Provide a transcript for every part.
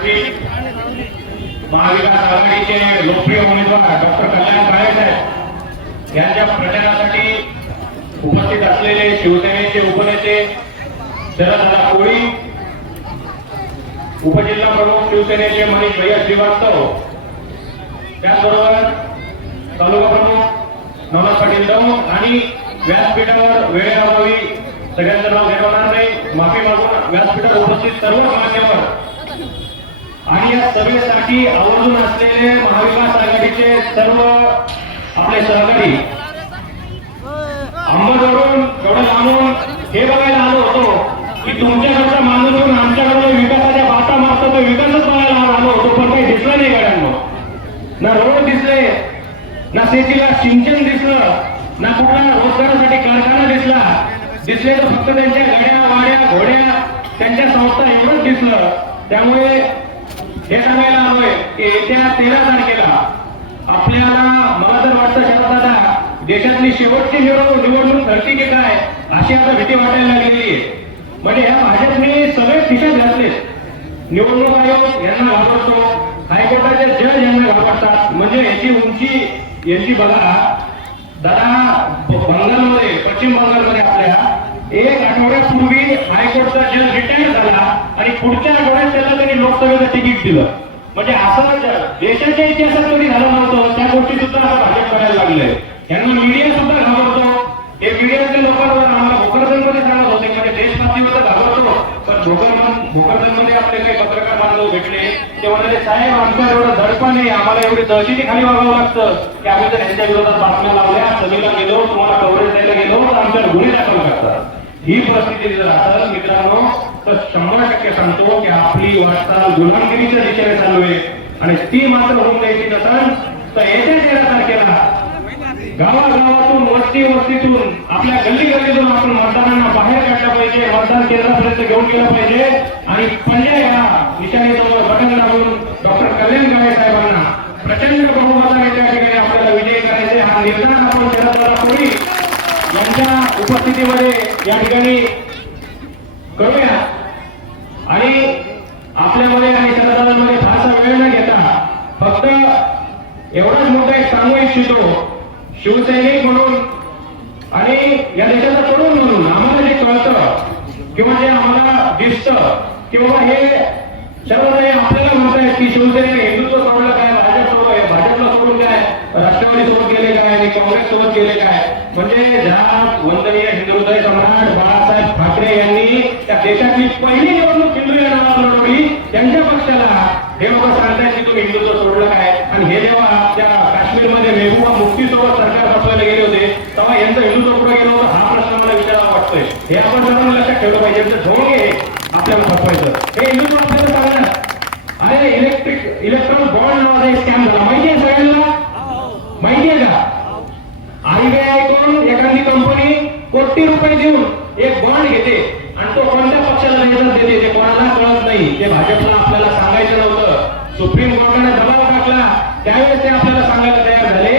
व्यासपीठ महाविकास आघाडीचे लोकप्रिय उमेदवार डॉक्टर कल्याण काळे साहेब यांच्या प्रचारासाठी उपस्थित असलेले शिवसेनेचे उपनेते शरददादा कोळी उपजिल्हा प्रमुख शिवसेनेचे मनीष भैया श्रीवास्तव त्याचबरोबर तालुका प्रमुख नवनाथ पाटील दौंड आणि व्यासपीठावर वेळेअभावी सगळ्यांचं नाव घेणार नाही. माफी मागून व्यासपीठावर उपस्थित सर्व मान्यवर आणि या सभेसाठी आवर्जून असलेले महाविकास आघाडीचे सर्व आपले सहकारी अंबरवरून एवढं लांबून हे बघायला आलो होतो की तुमच्याकडचा माणूस येऊन आमच्याकडे विकासाच्या बाता मारतो तो विकासच बघायला आलो होतो पण काही दिसलं नाही गाड्यांवर ना रोड दिसले ना शेतीला सिंचन दिसलं ना कुठला रोजगारासाठी कारखाना दिसला. दिसले तर फक्त त्यांच्या गाड्या वाड्या घोड्या त्यांच्या संस्था एवढंच दिसलं. त्यामुळे हे सांगायला हवंय की येत्या तेरा तारखेला आपल्याला मला तर वाटतं शरदादा देशातली शेवटची निवडणूक निवडणूक ठरती की काय अशी आता भीती वाटायला लागलेली आहे. म्हणजे या भाजपने सगळे खिशात घातले निवडणूक आयोग यांना घाबरतो हायकोर्टाचे जज यांना घाबरतात. म्हणजे याची उंची यांची बघा दादा बंगालमध्ये पश्चिम आठवड्यापूर्वी हायकोर्टचा जज रिटायर झाला आणि पुढच्या आठवड्यात त्याला त्यांनी लोकसभेचं तिकीट दिलं. म्हणजे असं देशाच्या इतिहासात कधी झालं नव्हतं त्या गोष्टी सुद्धा आता भाजप करायला लागले. यांना मीडिया सुद्धा घाबरतो. हे मीडियातल्या लोकांना आम्हाला भोकरदनमध्ये सांगत होते म्हणजे देश तर घाबरतो. पण भोकर भोकरदनमध्ये आपले काही पत्रकार बांधव भेटले. ते म्हणाले साहेब आमच्या एवढं दडपण नाही आम्हाला एवढी दहशती खाली वागावं लागतं. की आम्ही जर यांच्या विरोधात बातम्या लावल्या. सभेला गेलो तुम्हाला कव्हरेज द्यायला गेलो. तर आमच्यावर गुन्हे दाखल करतात. ही परिस्थिती जर असेल मित्रांनो तर शंभर टक्के सांगतो की आपली वाटचाल गुलामगिरीच्या दिशेने चालू आहे. आणि ती मात्र होऊन द्यायची नसेल तर येत्या तेरा तारखेला गावागावातून वस्ती वस्तीतून आपल्या गल्ली गल्लीतून आपण मतदारांना बाहेर काढलं पाहिजे मतदान केंद्रापर्यंत घेऊन गेलं पाहिजे. आणि पंजा या निशाणीजवळ बटन लावून डॉक्टर कल्याण काळे साहेबांना प्रचंड बहुमताने त्या ठिकाणी आपल्याला विजय करायचे. हा निर्धार आपण शरददादा पूर्वी यांच्या उपस्थितीमध्ये या ठिकाणी करूया. आणि आपल्यामध्ये आणि सदस्यांमध्ये फारसा वेळ न घेता फक्त एवढाच मोठा एक सांगू इच्छितो. शिवसैनिक म्हणून आणि या देशाचा तरुण म्हणून आम्हाला जे कळतं किंवा जे आम्हाला दिसतं किंवा हे सर्व आपल्याला म्हणतायत की शिवसेनेने हिंदुत्व सोडलं काय भाजप सोडलं भाजपला सोडून काय राष्ट्रवादी सोडून काय काँग्रेस सोबत केले काय? म्हणजे ज्या वंदनीय हिंदुहृदय सम्राट बाळासाहेब ठाकरे यांनी त्या देशाची पहिली निवडणूक केंद्रीय नावावर लढवली त्यांच्या पक्षाला हे लोक सांगताय की तुम्ही हिंदुत्व सोडलं काय? आणि हे जेव्हा त्या काश्मीरमध्ये मेहबूबा मुफ्तीसोबत सरकार बसवायला गेले होते तेव्हा यांचं हिंदुत्व कुठे गेलं होतं? हा प्रश्न मला विचारावा वाटतोय. हे आपण सर्वांनी लक्षात ठेवलं पाहिजे. यांचं ढोंग आहे आपल्याला फसवायचं हे हिंदुत्व आपल्याला सांगणार अरे इलेक्ट्रिक इलेक्ट्रॉनिक बॉन्ड नावाचा एक स्कॅम झाला. कळत भाजपला आपल्याला सांगायचं नव्हतं. सुप्रीम कोर्टाने दबाव टाकला. त्यावेळेस ते आपल्याला सांगायला तयार झाले.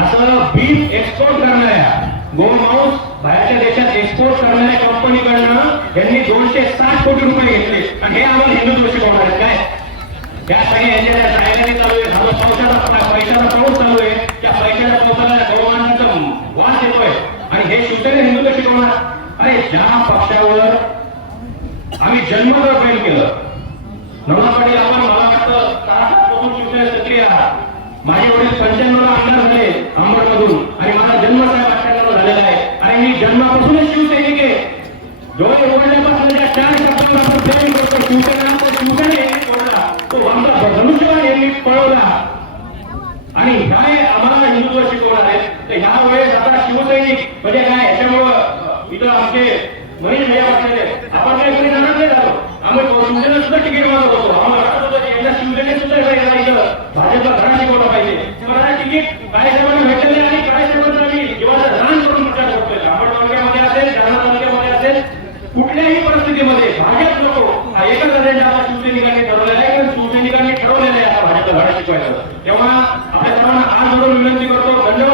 असं बीफ एक्सपोर्ट करणाऱ्या गोमांस बाहेरच्या देशात एक्सपोर्ट करणाऱ्या कंपनीकडनं यांनी दोनशे साठ कोटी रुपये घेतले. आणि हे आम्हाला हिंदुत्व शिकवणार आहेत. काय? त्या सगळ्या यांच्या ज्या जाहिराती चालू आहे झालं पावसाचा पैशाचा पाऊस चालू आहे त्या पैशाच्या पावसाला गौरवांचा वास येतोय. आणि हे शिवसेने हिंदुत्व शिकवणार अरे ज्या पक्षावर आम्ही जन्मभर फेल केलं. नवनाथ आपण मला वाटतं सहापासून शिवसेनेत सक्रिय आहात. माझे वडील पंच्याण्णव आमदार झाले अंबडमधून आणि माझा जन्म साहेब अठ्ठ्याण्णव झालेला आहे. आणि मी जन्मापासूनच शिवसैनिक आहे. डोळे उघडल्यापासून ज्या चार शब्दांपासून प्रेम करतो. शिवसेना शिवसेने सोडला तो आमचा धनुष्यबाण यांनी पळवला. आणि ह्या आम्हाला हिंदुत्व शिकवणार आहे? तर ह्या वेळेस आता शिवसैनिक. म्हणजे काय? याच्यामुळं इथं आमचे मनीष भैया बसलेले आपण काही कोणी जाणार नाही झालो आम्ही शिवसेना सुद्धा तिकीट मागत होतो आम्हाला वाटत होतं की एकदा शिवसेने सुद्धा इथं इथं भाजपला धडा शिकवला पाहिजे. मला तिकीट काय साहेबांना भेटलेलं आणि काय साहेबांना आम्ही जीवाचं दान करून विचार करतोय. लांबड तालुक्यामध्ये असेल जालना तालुक्यामध्ये असेल कुठल्याही परिस्थितीमध्ये भाजप नको. हा एकच अजेंडा आता शिवसैनिकांनी ठरवलेला आहे कारण शिवसैनिकांनी ठरवलेला आहे आता भाजपला धडा शिकवायचं तेव्हा आपल्या सर्वांना आज म्हणून विनंती करतो धन्यवाद.